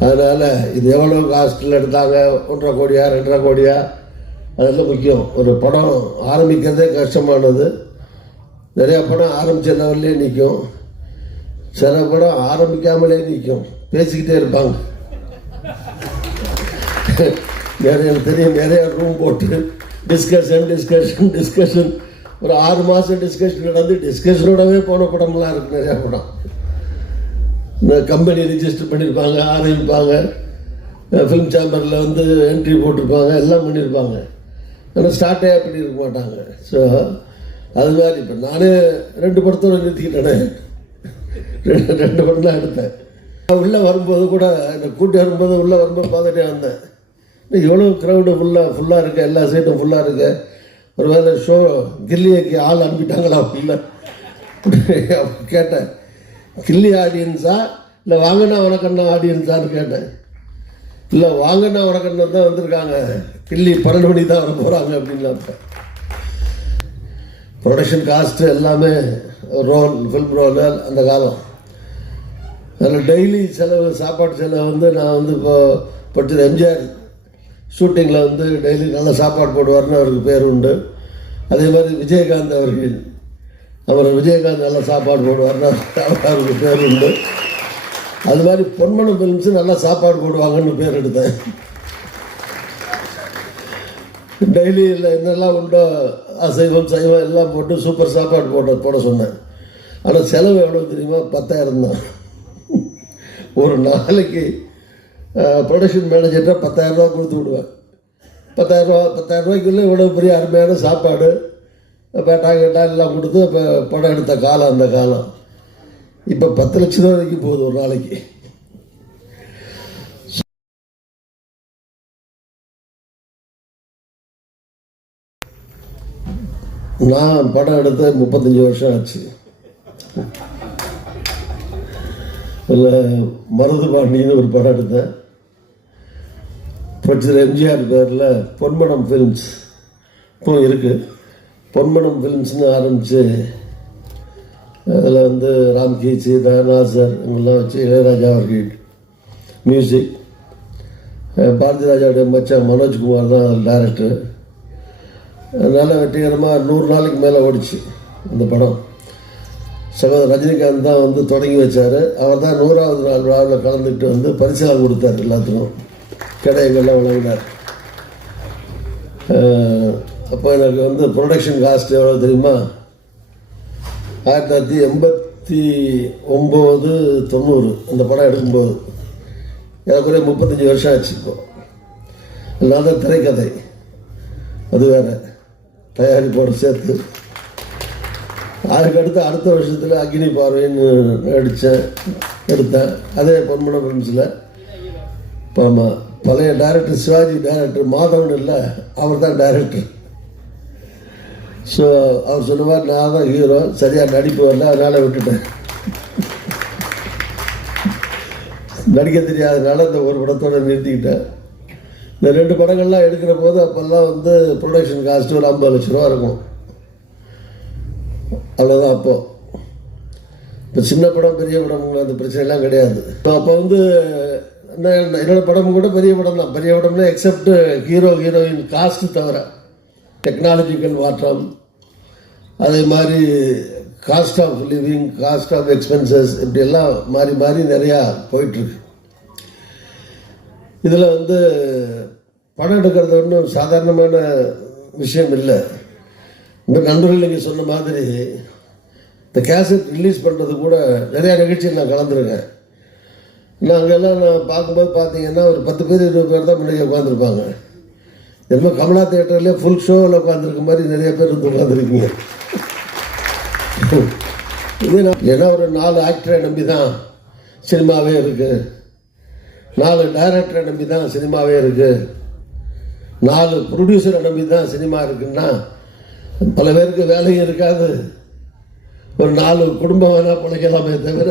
அதனால் இது எவ்வளோ காஸ்ட்டில் எடுத்தாங்க? ஒன்றரை கோடியா ரெண்டரை கோடியா? அதெல்லாம் முக்கியம். ஒரு படம் ஆரம்பிக்கிறதே கஷ்டமானது. நிறையா படம் ஆரம்பித்த லெவல்லே நிற்கும். சில படம் ஆரம்பிக்காமலே நிற்கும். பேசிக்கிட்டே இருப்பாங்க. நிறைய தெரியும் நிறைய ரூம் போட்டு டிஸ்கஷன் டிஸ்கஷன் டிஸ்கஷன் ஒரு ஆறு மாதம் டிஸ்கஷன் நடந்து டிஸ்கஷனோடவே போன படம்லாம் இருக்குது நிறையா படம். கம்பெனி ரிஜிஸ்டர் பண்ணியிருப்பாங்க ஆரம்பிப்பாங்க. ஃபிலிம் சேம்பரில் வந்து என்ட்ரி போட்டிருப்பாங்க எல்லாம் பண்ணியிருப்பாங்க ஆனால் ஸ்டார்ட்டே பண்ணியிருக்க மாட்டாங்க. ஸோ அது மாதிரி. இப்போ நானே ரெண்டு படத்தோட நிறுத்திக்கிட்டேனே. ரெண்டு ரெண்டு படம் தான் எடுத்தேன். உள்ளே வரும்போது கூட என்னை கூட்டி வரும்போது உள்ளே வரும்போது பார்த்துட்டே வந்தேன். எவ்வளோ க்ரௌடு ஃபுல்லாக ஃபுல்லாக இருக்குது எல்லா சைட்டும் ஃபுல்லாக இருக்குது ஒரு வேளை ஷோ கில்லியக்கு ஆள் அனுப்பிட்டாங்களா உள்ள கேட்டேன். கில்லி ஆடியன்ஸா இல்லை வாங்கினா வணக்கண்ணா ஆடியன்ஸான்னு கேட்டேன். இல்லை வாங்கினா வணக்கண்ணா தான் வந்திருக்காங்க? கில்லி பன்னெண்டு மணி தான் வர போகிறாங்க அப்படின்லாம் ப்ரொடக்ஷன் காஸ்ட்டு எல்லாமே ரோல் ஃபில்ம் ரோல் அந்த காலம். அதில் டெய்லி செலவு சாப்பாடு செலவு வந்து நான் வந்து இப்போ படித்தது எம்ஜிஆர் ஷூட்டிங்கில் வந்து டெய்லி நல்ல சாப்பாடு போடுவார்னு அவருக்கு பேர் உண்டு. அதே மாதிரி விஜயகாந்த் அவர்கள் அவர் விஜயகாந்த் நல்ல சாப்பாடு போடுவார்னு அவருக்கு பேர் உண்டு. அது மாதிரி பொன்மனம் ஃபிலிம்ஸு நல்லா சாப்பாடு போடுவாங்கன்னு பேர் எடுத்தேன். டெய்லி இல்லை என்னெல்லாம் உண்டோ அசைவம் சைவம் எல்லாம் போட்டு சூப்பர் சாப்பாடு போட்ட போட சொன்னேன். ஆனால் செலவு எவ்வளோ தெரியுமா? பத்தாயிரம் தான். ஒரு நாளைக்கு ப்ரொடக்ஷன் மேனேஜர்கிட்ட பத்தாயிரம் கொடுத்து விடுவேன். பத்தாயிரம் ரூபா இவ்வளோ பெரிய அருமையான சாப்பாடு பேட்டா கேட்டா எல்லாம் கொடுத்து இப்போ படம் எடுத்த காலம் அந்த காலம். இப்போ பத்து லட்சம் ரூபா வரைக்கும் போகுது ஒரு நாளைக்கு. நான் படம் எடுத்த முப்பத்தஞ்சு வருஷம் ஆச்சு. இல்லை மருது பாண்டின்னு ஒரு படம் எடுத்தேன். பிரச்சனை எம்ஜிஆர் பேரில் பொன்மடம் ஃபிலிம்ஸ் இப்போ இருக்குது பொன்மனம் ஃபிலிம்ஸ்னு ஆரம்பித்து அதில் வந்து ராம்கி சீதா சார் இவங்கெல்லாம் வச்சு இளையராஜா அவர்கள் மியூசிக் பாரதி ராஜாவுடைய மச்சான் மனோஜ்குமார் தான் டேரக்டர் அதனால் வெற்றிகரமாக நூறு நாளைக்கு மேலே ஓடிச்சு அந்த படம். சகோதரர் ரஜினிகாந்த் தான் வந்து தொடங்கி வச்சார். அவர் தான் நூறாவது நாள் விழாவில் கலந்துக்கிட்டு வந்து பரிசெல்லாம் கொடுத்தார் எல்லாத்துக்கும். கடைகள்லாம் வழங்கினார். அப்போ எனக்கு வந்து ப்ரொடக்ஷன் காஸ்ட் எவ்வளோ தெரியுமா? ஆயிரத்தி தொள்ளாயிரத்தி எண்பத்தி ஒம்பது தொண்ணூறு. அந்த படம் எடுக்கும்போது. எனக்குரிய முப்பத்தஞ்சு வருஷம் ஆச்சு இப்போ. நான் தான் திரைக்கதை. அது வேற. தயாரிப்போடு சேர்த்து. அதுக்கடுத்து அடுத்த வருஷத்தில் அக்னி பார்வைன்னு நடித்தேன் எடுத்தேன். அதே பொன்மன ஃபிலிம்ஸில் ஆமாம் பழைய டைரக்டர் சிவாஜி டைரக்டர் மாதவன் இல்லை அவர் தான் டைரக்டர் ஸோ அவர் சொல்லுவார் நான் தான் ஹீரோ சரியாக நடிப்பு வரல அதனால் விட்டுட்டேன். நடிக்க தெரியாதனால இந்த ஒரு படத்தோட நிறுத்திக்கிட்டேன். இந்த ரெண்டு படங்கள்லாம் எடுக்கிற போது அப்போல்லாம் வந்து ப்ரொடக்ஷன் காஸ்ட் ஒரு ஐம்பது லட்ச ரூபா இருக்கும். அவ்வளோதான் அப்போது இப்போ சின்ன படம் பெரிய படம் அந்த பிரச்சனைலாம் கிடையாது. அப்போ வந்து என்னோடய என்னோட படம் கூட பெரிய படம் தான் பெரிய படம்னா எக்ஸப்ட் ஹீரோ ஹீரோயின் காஸ்ட்டு தவிர. டெக்னாலஜிக்கல் மாற்றம் அதே மாதிரி cost of living cost of expenses இப்படியெல்லாம் மாறி மாறி நிறையா போயிட்டுருக்கு. இதில் வந்து படம் எடுக்கிறது ஒன்றும் சாதாரணமான விஷயம் இல்லை. இந்த நண்பர்கள் நீங்கள் சொன்ன மாதிரி இந்த கேசட் ரிலீஸ் பண்ணுறது கூட நிறையா நிகழ்ச்சியில் நான் கலந்துருக்கேன். நான் அங்கெல்லாம் நான் பார்க்கும்போது பார்த்தீங்கன்னா ஒரு பத்து பேர் இருபது பேர் தான் முன்னாடி உட்காந்துருப்பாங்க என்னமோ கமலா தேட்டர்லேயே ஃபுல் ஷோவில் உட்காந்துருக்க மாதிரி நிறைய பேர் வந்து உட்காந்துருக்கீங்க இதே ஏன்னா ஒரு நாலு ஆக்டரை நம்பி தான் சினிமாவே இருக்குது நாலு டைரக்டரை நம்பி தான் சினிமாவே இருக்குது நாலு ப்ரொடியூசரை நம்பி தான் சினிமா இருக்குன்னா பல பேருக்கு வேலையும் இருக்காது. ஒரு நாலு குடும்பம் வேணால் பிழைக்கலாமே தவிர